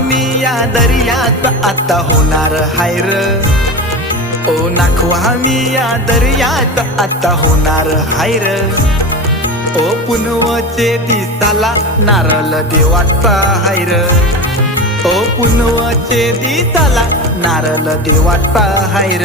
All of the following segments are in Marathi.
मी या दर्यात आता होणार हायर। ओ नाखवा मी या दर्यात आता होणार हायर। ओ पुनवचे दिसाला नारळ देवाचा हायर। ओ पुनवचे दिसाला नारळ देवाचा हायर।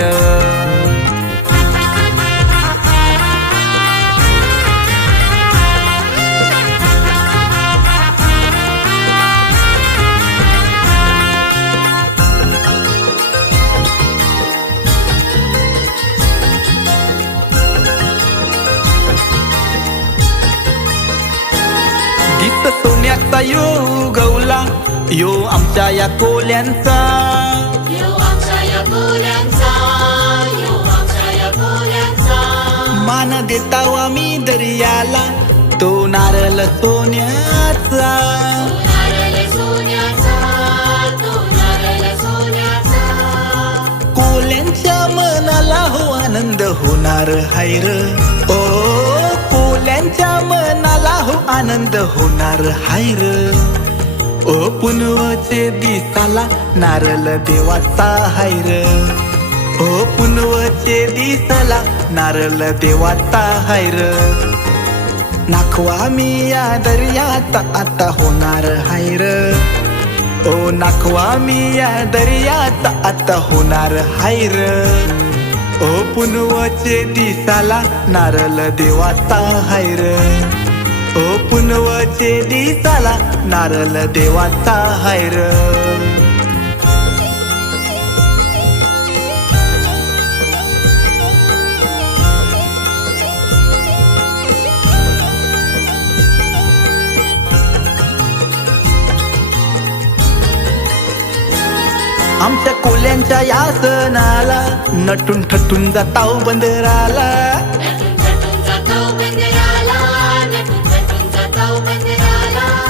दिस सोन्याचा यो गवला यो आमच्या या कोल्यांचा। मान देतावा मी दर्याला तो नारळ सोन्याचा। कोल्यांच्या मनाला हो आनंद होणार हायर। ओ कोल्यांच्या मनाला हो आनंद होणार हायर। ओ पुनवचे दिसाला नारळ देवाचा हायर। ओ पुनवचे दिसाला नारळ देवाचा हायर। नाखवा मी या दर्यात आता होणार हायर। ओ नाखवा मी या दर्यात आता होणार हायर। ओ पुनवचे दिसाला नारळ देवाचा हायर। ओ पुनवचे दिसाला नारळ देवाचा हायर। आमच्या कोल्यांच्या या सणाला नटून ठटून जाताव बंदराला।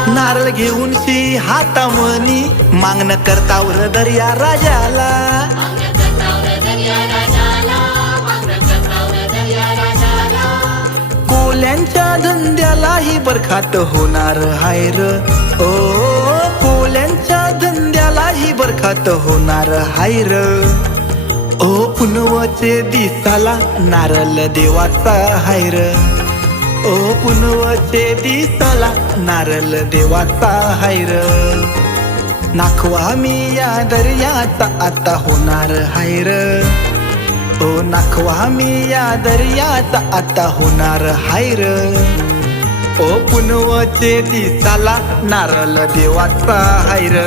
नारळ घेऊन शी हातामनी मागणं करताव दर्या राजाला। कोल्यांच्या धंद्यालाही बरखात होणार हायर। ओ कोल्यांच्या धंद्यालाही बरखात होणार हायर। ओ पुनवचे दिसाला नारळ देवाचा हायर। ओ पुनवचे दिसाला नारळ देवाचा हायर। नाखवा मी या दर्यात आता होणार हायर। ओ नाखवा मी या दर्यात आता होणार हायर। ओ पुनवचे दिसाला नारळ देवाचा हायर।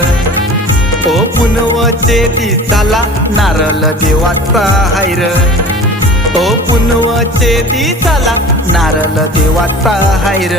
ओ पुनवचे दिसाला नारळ देवाचा हायर। ओ पुनवचे दिसाला नारळ देवाचा हायर।